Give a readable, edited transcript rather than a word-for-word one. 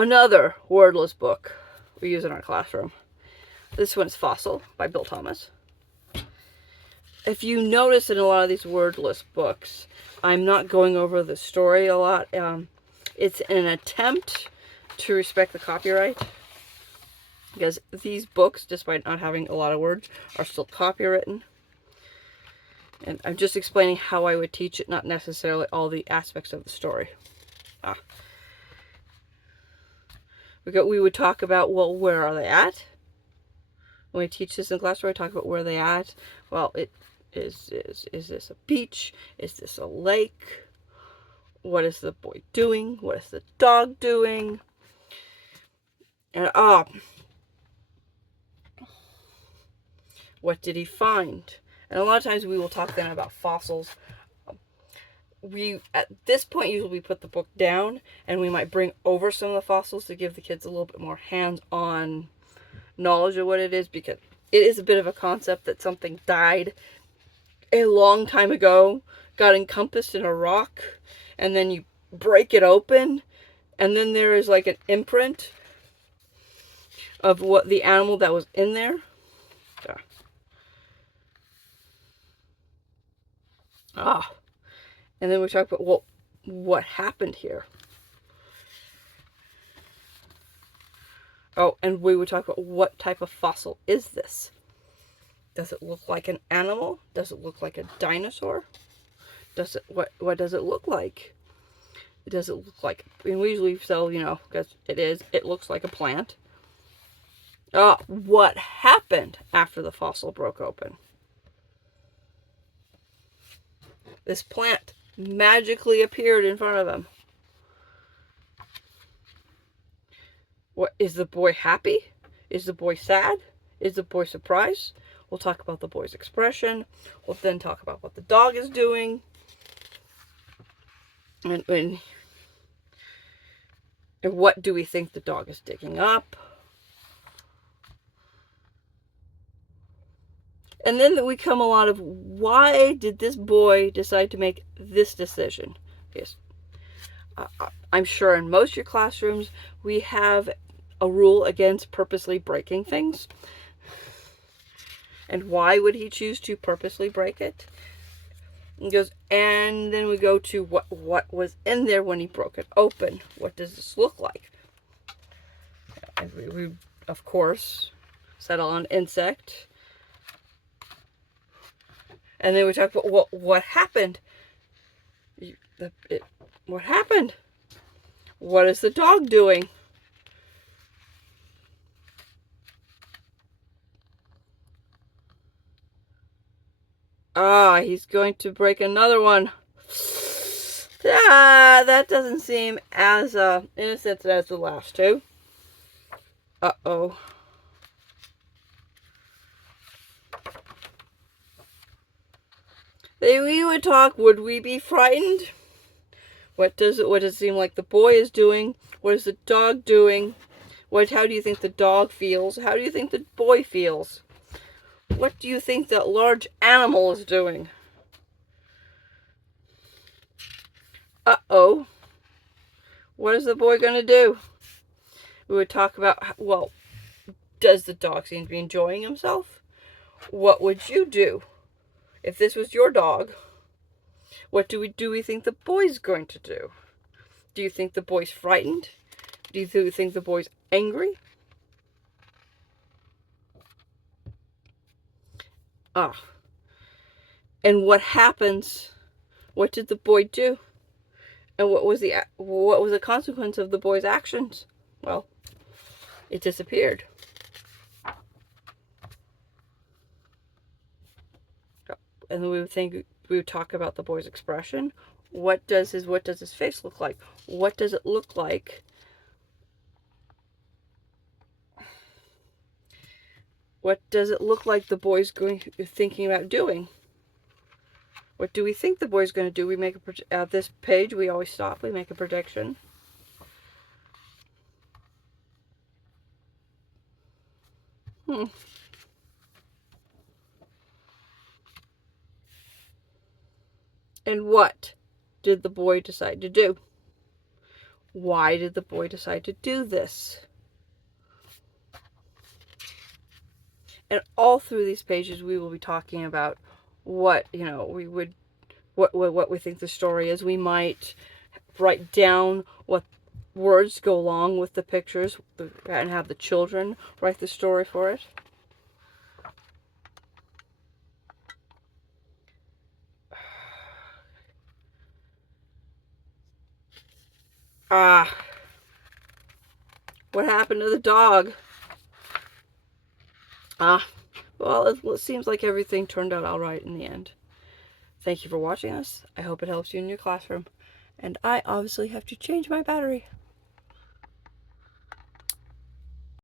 Another wordless book we use in our classroom. This one's Fossil by Bill Thomas. If you notice in a lot of these wordless books, I'm not going over the story a lot. It's an attempt to respect the copyright, because these books, despite not having a lot of words, are still copywritten. And I'm just explaining how I would teach it, not necessarily all the aspects of the story. We would talk about, well, where are they at? When we teach this in class, we talk about where they at. Well, is this a beach? Is this a lake? What is the boy doing? What is the dog doing? And what did he find? And a lot of times we will talk then about fossils. We, at this point, usually we put the book down and we might bring over some of the fossils to give the kids a little bit more hands-on knowledge of what it is, because it is a bit of a concept that something died a long time ago, got encompassed in a rock, and then you break it open, and then there is like an imprint of what the animal that was in there. And then we talk about, well, what happened here? Oh, and we would talk about what type of fossil is this? Does it look like an animal? Does it look like a dinosaur? What does it look like? Does it look like, and we usually say, because it looks like a plant. What happened after the fossil broke open? This plant magically appeared in front of him. What, is the boy happy? Is the boy sad? Is the boy surprised? We'll talk about the boy's expression. We'll then talk about what the dog is doing. And what do we think the dog is digging up? And then we come a lot of, why did this boy decide to make this decision? Yes. I'm sure in most of your classrooms, we have a rule against purposely breaking things. And why would he choose to purposely break it? And then we go to what was in there when he broke it open. What does this look like? And we of course, settle on insect. And then we talk about, what happened? What happened? What is the dog doing? He's going to break another one. That doesn't seem as innocent as the last two. Uh-oh. We would talk, would we be frightened? What does it seem like the boy is doing? What is the dog doing? How do you think the dog feels? How do you think the boy feels? What do you think that large animal is doing? Uh-oh. What is the boy going to do? We would talk about, well, does the dog seem to be enjoying himself? What would you do if this was your dog? What do we think the boy's going to do? Do you think the boy's frightened? Do you think the boy's angry? And what happens? What did the boy do? And what was the consequence of the boy's actions? Well, it disappeared. And then we would talk about the boy's expression. What does his face look like? What does it look like? What does it look like the boy's thinking about doing? What do we think the boy's going to do? We make at this page, we always stop. We make a prediction. And what did the boy decide to do? Why did the boy decide to do this? And all through these pages, we will be talking about what, what we think the story is. We might write down what words go along with the pictures and have the children write the story for it. What happened to the dog? Well, it seems like everything turned out all right in the end. Thank you for watching this. I hope it helps you in your classroom. And I obviously have to change my battery.